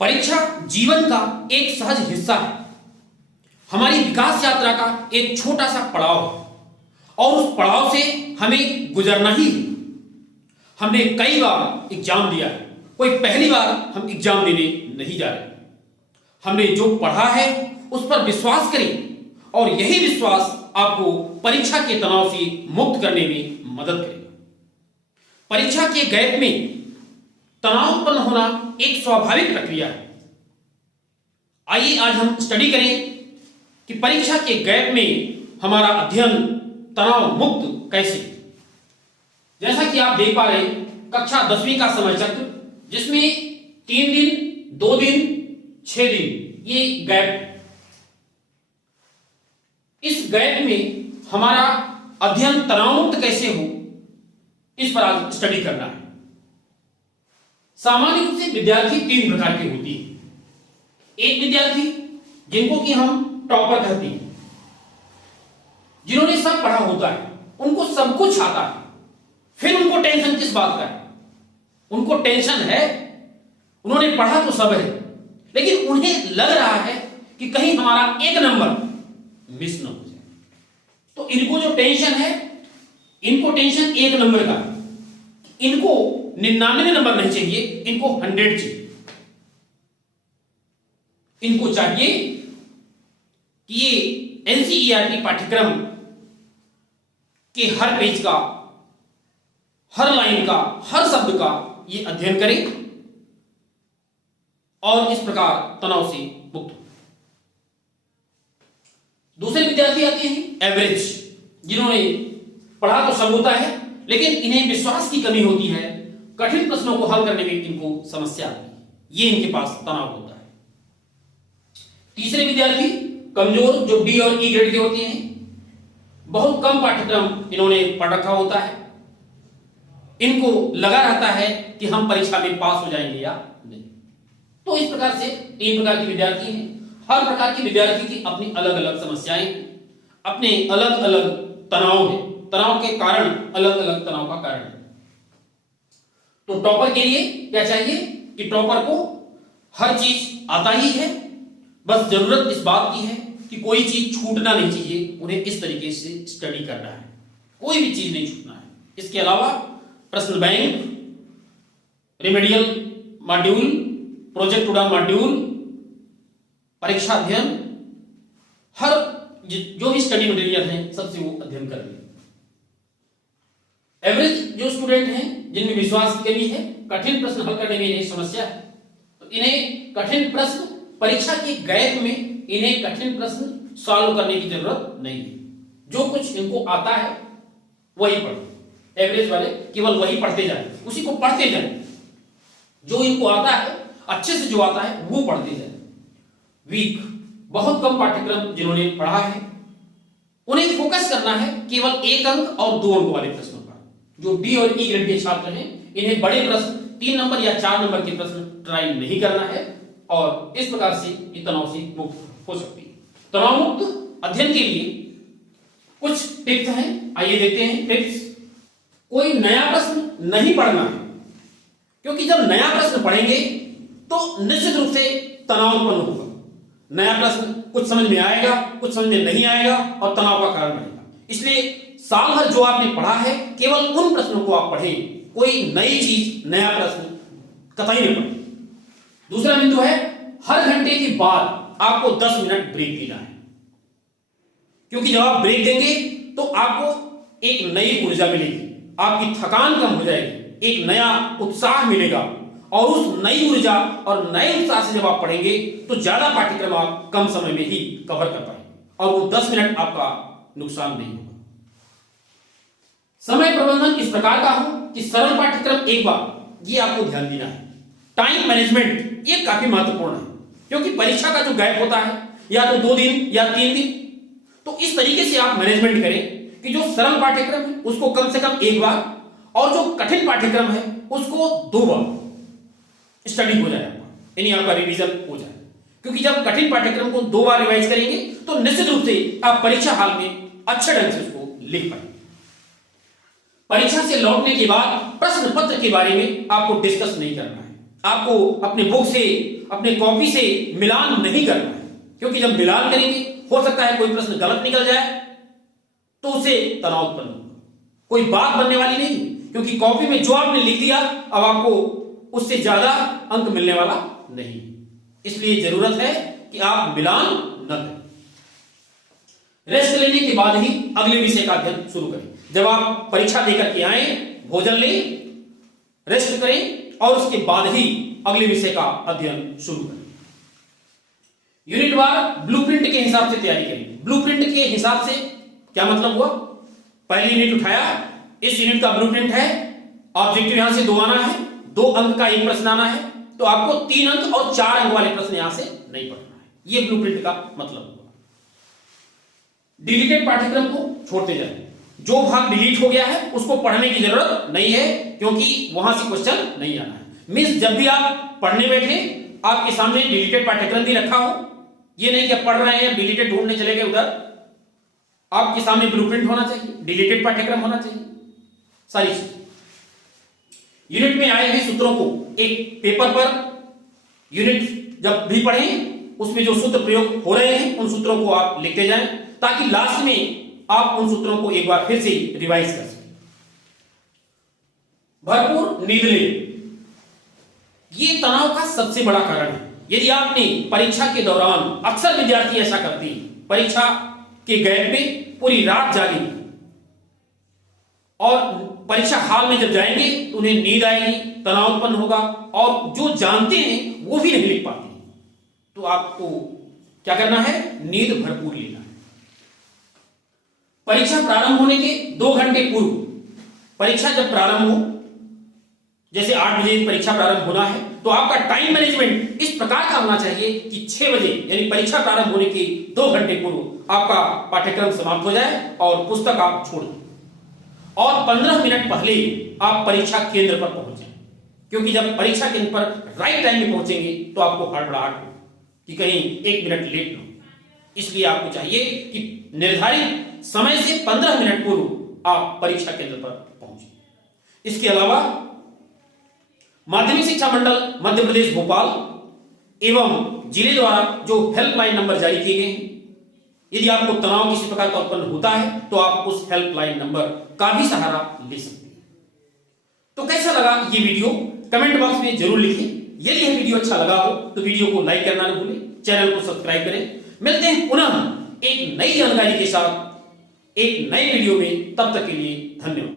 परीक्षा जीवन का एक सहज हिस्सा है, हमारी विकास यात्रा का एक छोटा सा पड़ाव है और उस पड़ाव से हमें गुजरना ही है। हमने कई बार एग्जाम दिया है, कोई पहली बार हम एग्जाम देने नहीं जा रहे। हमने जो पढ़ा है उस पर विश्वास करें और यही विश्वास आपको परीक्षा के तनाव से मुक्त करने में मदद करेगा। परीक्षा के गैप में तनाव उत्पन्न होना एक स्वाभाविक प्रक्रिया है। आइए आज हम स्टडी करें कि परीक्षा के गैप में हमारा अध्ययन तनाव मुक्त कैसे। जैसा कि आप देख पा रहे हैं, कक्षा 10वीं का समय चक्र, जिसमें 3 दिन, 2 दिन, 6 दिन ये गैप। इस गैप में हमारा अध्ययन तनाव मुक्त कैसे हो, इस पर आज स्टडी करना है। सामान्य रूप से विद्यार्थी 3 प्रकार के होती है। एक विद्यार्थी जिनको कि हम टॉपर कहते हैं, जिन्होंने सब पढ़ा होता है, उनको सब कुछ आता है, फिर उनको टेंशन किस बात का है? उनको टेंशन है, उन्होंने पढ़ा तो सब है, लेकिन उन्हें लग रहा है कि कहीं हमारा एक नंबर मिस न हो जाए। तो इनको जो टेंशन है, इनको टेंशन एक नंबर का, इनको 99 नंबर नहीं चाहिए, इनको 100 चाहिए। इनको चाहिए कि ये एनसीईआरटी पाठ्यक्रम के हर पेज का, हर लाइन का, हर शब्द का ये अध्ययन करें और इस प्रकार तनाव से मुक्त हो। दूसरे विद्यार्थी आते हैं एवरेज, जिन्होंने पढ़ा तो सब होता है, लेकिन इन्हें विश्वास की कमी होती है, कठिन प्रश्नों को हल करने में इनको समस्या आती है, ये इनके पास तनाव होता है। तीसरे विद्यार्थी कमजोर, जो डी और ई ग्रेड के होते हैं, बहुत कम पाठ्यक्रम इन्होंने पढ़ रखा होता है, इनको लगा रहता है कि हम परीक्षा में पास हो जाएंगे या नहीं। तो इस प्रकार से 3 प्रकार के विद्यार्थी हैं। हर प्रकार के विद्यार्थी की अपनी अलग अलग समस्याएं, अपने अलग अलग तनाव है, तनाव के कारण अलग अलग तनाव का कारण है। तो टॉपर के लिए क्या चाहिए कि टॉपर को हर चीज आता ही है, बस जरूरत इस बात की है कि कोई चीज छूटना नहीं चाहिए, उन्हें इस तरीके से स्टडी करना है, कोई भी चीज नहीं छूटना है। इसके अलावा प्रश्न बैंक, रेमेडियल मॉड्यूल, प्रोजेक्ट उड़ान मॉड्यूल, परीक्षा अध्ययन, हर जो भी स्टडी मटेरियल है सबसे वो अध्ययन कर ले। एवरेज जो स्टूडेंट हैं, जिनमें विश्वास की कमी है, कठिन प्रश्न हल करने में इन्हें समस्या है, तो इन्हें कठिन प्रश्न परीक्षा के गैप में इन्हें कठिन प्रश्न सॉल्व करने की जरूरत नहीं है। जो कुछ इनको आता है वही पढ़ो। एवरेज वाले केवल वही पढ़ते जाए, उसी को पढ़ते जाए, जो इनको आता है अच्छे से जो आता है वो पढ़ते जाए। वीक, बहुत कम पाठ्यक्रम जिन्होंने पढ़ा है, उन्हें फोकस करना है केवल 1 अंक और 2 अंक वाले प्रश्नों पर। जो डी और ई ग्रेड के छात्र हैं, इन्हें बड़े प्रश्न 3 नंबर या 4 नंबर के प्रश्न ट्राई नहीं करना है और इस प्रकार से ये तनाव से मुक्त हो सकती है। तनाव मुक्त अध्ययन के लिए कुछ टिप्स हैं, आइए देखते हैं टिप्स। कोई नया प्रश्न नहीं पढ़ना है, क्योंकि जब नया प्रश्न पढ़ेंगे तो निश्चित रूप से तनाव उत्पन्न होगा। नया प्रश्न कुछ समझ में आएगा, कुछ समझ में नहीं आएगा और तनाव का कारण बनेगा। इसलिए साल भर जो आपने पढ़ा है, केवल उन प्रश्नों को आप पढ़ें, कोई नई चीज, नया प्रश्न कतई नहीं पढ़ें। दूसरा बिंदु है, हर घंटे के बाद आपको 10 मिनट ब्रेक देना है, क्योंकि जब आप ब्रेक देंगे तो आपको एक नई ऊर्जा मिलेगी, आपकी थकान कम हो जाएगी, एक नया उत्साह मिलेगा और उस नई ऊर्जा और नए उत्साह से जब आप पढ़ेंगे तो ज्यादा पाठ्यक्रम आप कम समय में ही कवर कर पाएंगे और वो 10 मिनट आपका नुकसान नहीं होगा। समय प्रबंधन इस प्रकार का हो कि सरल पाठ्यक्रम एक बार, ये आपको ध्यान देना है। टाइम मैनेजमेंट ये काफी महत्वपूर्ण है, क्योंकि परीक्षा का जो गैप होता है या तो 2 दिन या 3 दिन, तो इस तरीके से आप मैनेजमेंट करें कि जो सरल पाठ्यक्रम है उसको कम से कम 1 बार और जो कठिन पाठ्यक्रम है उसको 2 बार स्टडी हो जाए, यानी आपका रिवीजन हो जाए। क्योंकि जब कठिन पाठ्यक्रम को 2 बार रिवाइज करेंगे तो निश्चित रूप से आप परीक्षा हाल में अच्छे ढंग से उसको लिख पाएंगे। परीक्षा से लौटने के बाद प्रश्न पत्र के बारे में आपको डिस्कस नहीं करना है। आपको अपने बुक से अपने कॉपी से मिलान नहीं करना है, क्योंकि जब मिलान करेंगे हो सकता है कोई प्रश्न गलत निकल जाए तो उससे तनाव उत्पन्न होगा। कोई बात बनने वाली नहीं, क्योंकि कॉपी में जो आपने लिख दिया अब आपको उससे ज्यादा अंक मिलने वाला नहीं। इसलिए जरूरत है कि आप मिलान न करें। रेस्ट लेने के बाद ही अगले विषय का अध्ययन शुरू करें। जब आप परीक्षा देकर के आए, भोजन लें, रेस्ट करें और उसके बाद ही अगले विषय का अध्ययन शुरू करें। यूनिट वार ब्लूप्रिंट के हिसाब से तैयारी करें। ब्लूप्रिंट के हिसाब से क्या मतलब हुआ? पहली यूनिट उठाया, इस यूनिट का ब्लूप्रिंट है, ऑब्जेक्टिव यहां से 2 आना है, 2 अंक का एक प्रश्न आना है, तो आपको 3 अंक और 4 अंक वाले प्रश्न यहां से नहीं पढ़ना है। यह ब्लूप्रिंट का मतलब हुआ। डिलीटेड पाठ्यक्रम को छोड़ते जाए। जो भाग डिलीट हो गया है उसको पढ़ने की जरूरत नहीं है, क्योंकि वहां से क्वेश्चन नहीं आना है। मींस जब भी आप पढ़ने बैठे आपके सामने डिलीटेड पाठ्यक्रम भी रखा हो, ये नहीं कि आप पढ़ रहे हैं डिलीटेड ढूंढने चले गए उधर, आपके सामने ब्लूप्रिंट होना चाहिए, डिलीटेड पाठ्यक्रम होना चाहिए, सारी चीज। यूनिट में आए हुए सूत्रों को एक पेपर पर यूनिट जब भी पढ़ें उसमें जो सूत्र प्रयोग हो रहे हैं उन सूत्रों को आप लिखते जाएं, ताकि लास्ट में आप उन सूत्रों को एक बार फिर से रिवाइज कर सकें। भरपूर नींद लें, ये तनाव का सबसे बड़ा कारण है। यदि आपने परीक्षा के दौरान, अक्सर विद्यार्थी ऐसा करते हैं, परीक्षा के गैप में पूरी रात जागेंगे और परीक्षा हॉल में जब जाएंगे तो उन्हें नींद आएगी, तनाव उत्पन्न होगा और जो जानते हैं वो भी नहीं लिख पाते। तो आपको क्या करना है? नींद भरपूर लेना है। परीक्षा प्रारंभ होने के 2 घंटे पूर्व, परीक्षा जब प्रारंभ हो, जैसे 8 बजे परीक्षा प्रारंभ होना है, तो आपका टाइम मैनेजमेंट इस प्रकार का होना चाहिए कि 6 बजे यानी परीक्षा प्रारंभ होने के 2 घंटे पूर्व आपका पाठ्यक्रम समाप्त हो जाए और पुस्तक आप छोड़ दें और 15 मिनट पहले आप परीक्षा केंद्र पर पहुंच जाएं, क्योंकि जब परीक्षा केंद्र पर राइट टाइम में पहुंचेंगे तो आपको हड़बड़ाहट हो कि कहीं 1 मिनट लेट न हो। इसलिए आपको चाहिए कि निर्धारित समय से 15 मिनट पूर्व आप परीक्षा केंद्र पर पहुंचे। इसके अलावा माध्यमिक शिक्षा मंडल मध्य प्रदेश भोपाल एवं जिले द्वारा जो हेल्पलाइन नंबर जारी किए गए हैं, यदि आपको तनाव किसी प्रकार का उत्पन्न होता है तो आप उस हेल्पलाइन नंबर का भी सहारा ले सकते हैं। तो कैसा लगा ये वीडियो? कमेंट बॉक्स में जरूर लिखें। यदि यह वीडियो अच्छा लगा हो तो वीडियो को लाइक करना न भूलें, चैनल को सब्सक्राइब करें। मिलते हैं पुनः एक नई जानकारी के साथ एक नए वीडियो में, तब तक के लिए धन्यवाद।